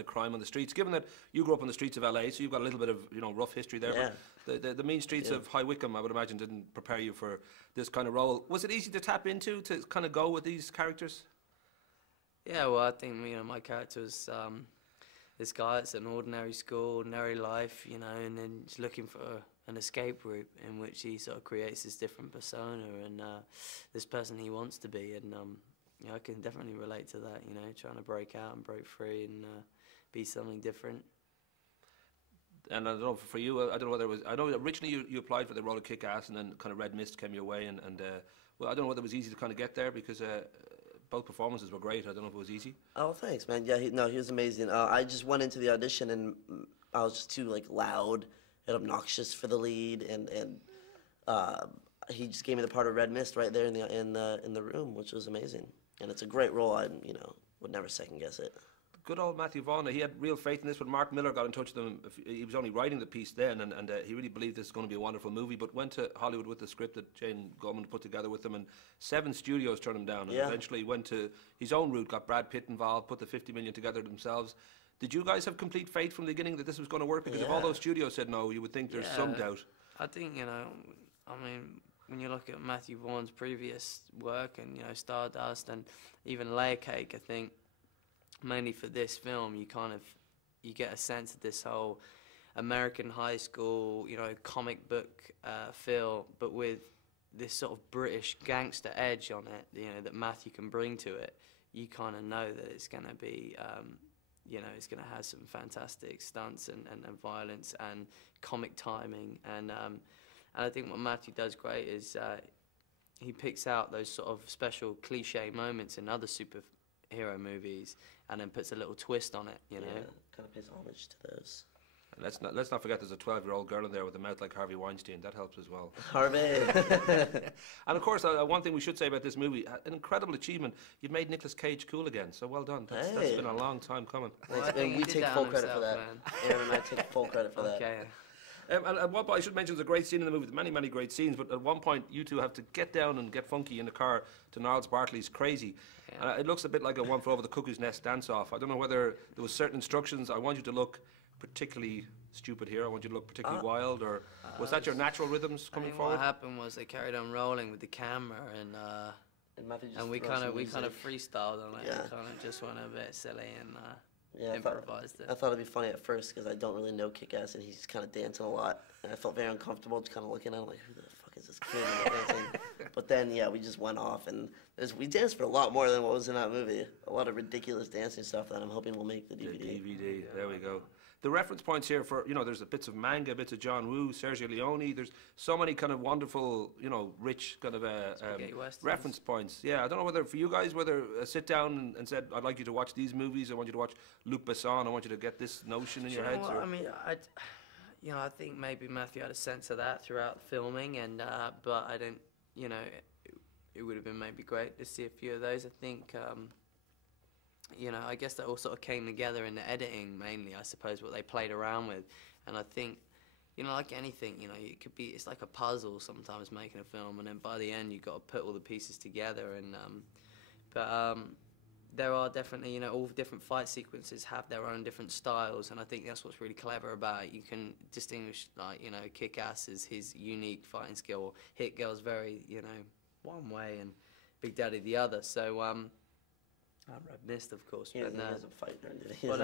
of crime on the streets. Given that you grew up on the streets of LA, so you've got a little bit of rough history there. Yeah. But the mean streets of High Wycombe, I would imagine, didn't prepare you for this kind of role. Was it easy to tap into to kind of go with these characters? Yeah, well, I think my character was this guy that's an ordinary school, ordinary life, and then he's looking for an escape route in which he sort of creates this different persona and this person he wants to be. And I can definitely relate to that. Trying to break out and break free and be something different. And I don't know, for you, I don't know whether it was, I know originally you applied for the role of Kick-Ass, and then kind of Red Mist came your way, and well, I don't know whether it was easy to kind of get there, because both performances were great. I don't know if it was easy. Oh, thanks, man. Yeah, he was amazing. I just went into the audition, and I was just too, loud and obnoxious for the lead, and he just gave me the part of Red Mist right there in the room, which was amazing. And it's a great role. I, would never second guess it. Good old Matthew Vaughn. He had real faith in this. When Mark Millar got in touch with him, he was only writing the piece then, and he really believed this was going to be a wonderful movie, but went to Hollywood with the script that Jane Goldman put together with him, and 7 studios turned him down, and eventually went to his own route, got Brad Pitt involved, put the $50 million together themselves. Did you guys have complete faith from the beginning that this was going to work? Because if all those studios said no, you would think there's some doubt. I think, when you look at Matthew Vaughn's previous work and, Stardust and even Layer Cake, I think mainly for this film, you get a sense of this whole American high school, comic book feel, but with this sort of British gangster edge on it, that Matthew can bring to it. You kind of know that it's going to be, it's going to have some fantastic stunts and violence and comic timing. And I think what Matthew does great is he picks out those sort of special cliche moments in other superhero movies and then puts a little twist on it, Yeah, kind of pays homage to those. And let's not forget there's a 12-year-old girl in there with a mouth like Harvey Weinstein. That helps as well. Harvey! And of course, one thing we should say about this movie, an incredible achievement. You've made Nicolas Cage cool again, so well done. That's been a long time coming. Well, we take full credit for that. Aaron and I take full credit for that. Okay. And at one point, I should mention there's a great scene in the movie, many, many great scenes, but at one point you two have to get down and get funky in the car to Gnarls Barkley's Crazy. Yeah. It looks a bit like a One Flew Over the Cuckoo's Nest dance-off. I don't know whether there was certain instructions. I want you to look particularly stupid here. I want you to look particularly wild, or was that your natural rhythms coming forward? What happened was they carried on rolling with the camera, and we kind of freestyled on it. Yeah. And kind of just went a bit silly and improvised it. I thought it'd be funny at first because I don't really know Kick-Ass, and he's just kind of dancing a lot, and I felt very uncomfortable just kind of looking at him like, who the fuck is this kid dancing? But then, we just went off, and we danced for a lot more than what was in that movie. A lot of ridiculous dancing stuff that I'm hoping will make the DVD. The DVD, there we go. The reference points here for, there's bits of manga, bits of John Woo, Sergio Leone. There's so many kind of wonderful, rich kind of reference points. Yeah, I don't know whether for you guys, whether sit down and said, I'd like you to watch these movies, I want you to watch Luc Besson, I want you to get this notion in your heads. Well, I mean, I think maybe Matthew had a sense of that throughout filming, and but I didn't, it would have been maybe great to see a few of those. I think. I guess that all sort of came together in the editing mainly, I suppose, what they played around with. And I think, like anything, it's like a puzzle sometimes making a film, and then by the end you've got to put all the pieces together. And there are definitely, all different fight sequences have their own different styles, and I think that's what's really clever about it. You can distinguish, Kick-Ass is his unique fighting skill, Hit Girl's very, one way, and Big Daddy the other. So, Red Mist, of course. He doesn't fight or anything. But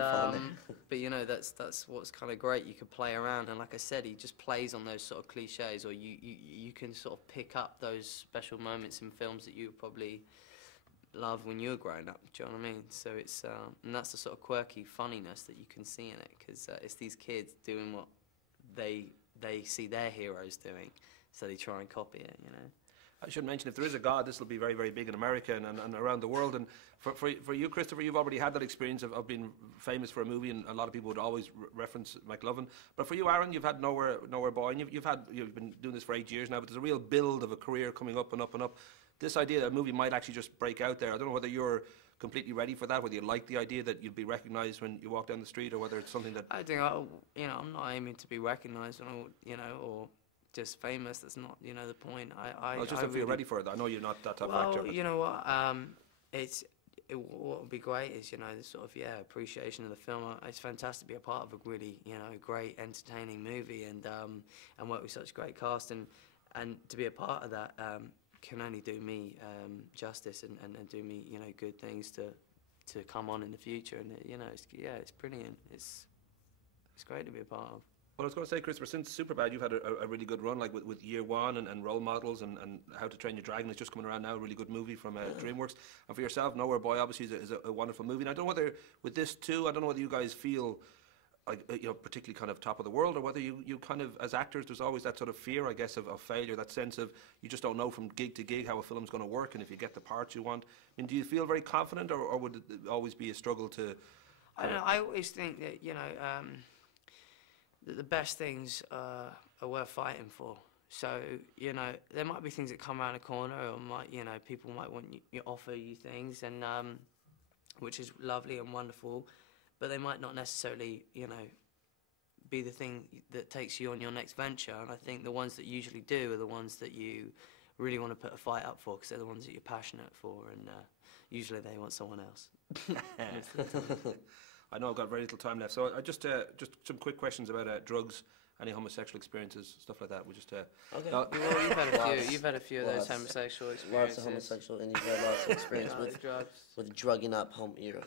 that's what's kind of great. You can play around, and like I said, he just plays on those sort of cliches, or you can sort of pick up those special moments in films that you probably loved when you were growing up. Do you know what I mean? So it's and that's the sort of quirky funniness that you can see in it, because it's these kids doing what they see their heroes doing, so they try and copy it. I should mention, if there is a God, this will be very, very big in America and around the world. And for you, Christopher, you've already had that experience of being famous for a movie, and a lot of people would always reference McLovin. But for you, Aaron, you've had Nowhere Boy, and you've been doing this for 8 years now, but there's a real build of a career coming up and up and up. This idea that a movie might actually just break out there, I don't know whether you're completely ready for that, whether you like the idea that you'll be recognised when you walk down the street, or whether it's something that... I think, I'm not aiming to be recognised, or just famous. That's not, the point. I was just if you're ready for it. I know you're not that type of actor. Well, you know what? what would be great is, you know, the sort of, appreciation of the film. It's fantastic to be a part of a really, you know, great, entertaining movie and work with such a great cast. And to be a part of that can only do me justice and do me, you know, good things to come on in the future. And, you know, it's brilliant. It's great to be a part of. Well, I was going to say, Christopher, since Superbad, you've had a really good run, like with Year One and Role Models and How to Train Your Dragon is just coming around now, a really good movie from DreamWorks. And for yourself, Nowhere Boy obviously is a wonderful movie. And I don't know whether, with this too, I don't know whether you guys feel like, you know, particularly kind of top of the world, or whether you kind of, as actors, there's always that sort of fear, I guess, of failure, that sense of you just don't know from gig to gig how a film's going to work and if you get the parts you want. I mean, do you feel very confident, or would it always be a struggle to... I don't know, I always think that, you know... that the best things are worth fighting for. So, you know, there might be things that come around the corner, or you know, people might want you offer you things, and which is lovely and wonderful, but they might not necessarily, you know, be the thing that takes you on your next venture. And I think the ones that usually do are the ones that you really want to put a fight up for, because they're the ones that you're passionate for, and usually they want someone else. I know I've got very little time left, so I just some quick questions about drugs, any homosexual experiences, stuff like that. We just Okay. Well, you've had a few of those homosexual experiences. Lots of homosexual, and you've had lots of experience with drugging up your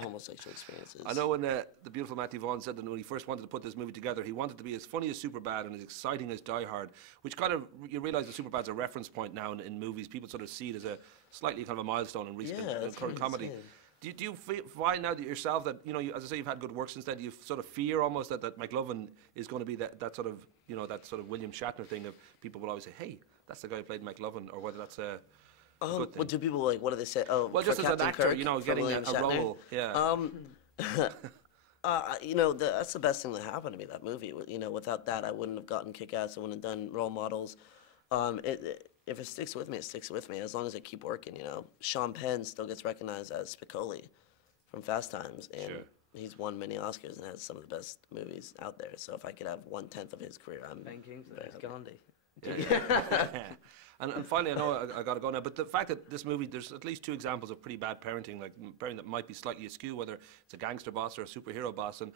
homosexual experiences. I know when the beautiful Matthew Vaughn said that when he first wanted to put this movie together, he wanted to be as funny as Superbad and as exciting as Die Hard, which kind of, you realise that Superbad's a reference point now in movies. People sort of see it as a slightly kind of a milestone in recent current comedy. Insane. Do you find now that yourself that, you know, as I say, you've had good work since then, do you sort of fear almost that McLovin is going to be that sort of, you know, that sort of William Shatner thing of people will always say, hey, that's the guy who played McLovin, or whether that's a good thing? Well, do people, like, what do they say? Oh, well, just as Captain an actor, Kirk you know, getting a role. Yeah. You know, that's the best thing that happened to me, that movie. You know, without that, I wouldn't have gotten Kick-Ass, I wouldn't have done Role Models. If it sticks with me, it sticks with me, as long as I keep working, you know. Sean Penn still gets recognized as Spicoli from Fast Times, and he's won many Oscars and has some of the best movies out there. So if I could have 1/10 of his career, I'm Ben Kingsley, Gandhi. And finally, I know I got to go now, but the fact that this movie, there's at least two examples of pretty bad parenting, like parenting that might be slightly askew, whether it's a gangster boss or a superhero boss, and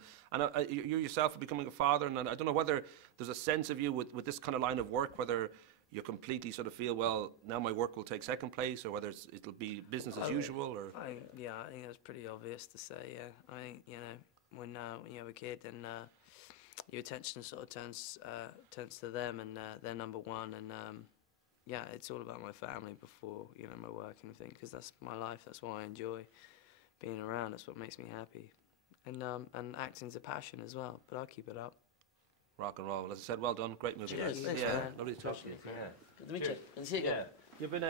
you yourself are becoming a father, and I don't know whether there's a sense of you with this kind of line of work, whether you completely sort of feel, well, now my work will take second place, or whether it'll be business as usual, or... I think that's pretty obvious to say, yeah. I think, you know, when you have a kid, and your attention sort of turns to them, and they're number one, and it's all about my family before, you know, my work and everything, because that's my life, that's why I enjoy being around, that's what makes me happy. And acting's a passion as well, but I'll keep it up. Rock and roll. As I said, well done. Great movie. Cheers. Thanks, yeah, man. lovely to talk to you. Good to meet you. Good to see you again. You've been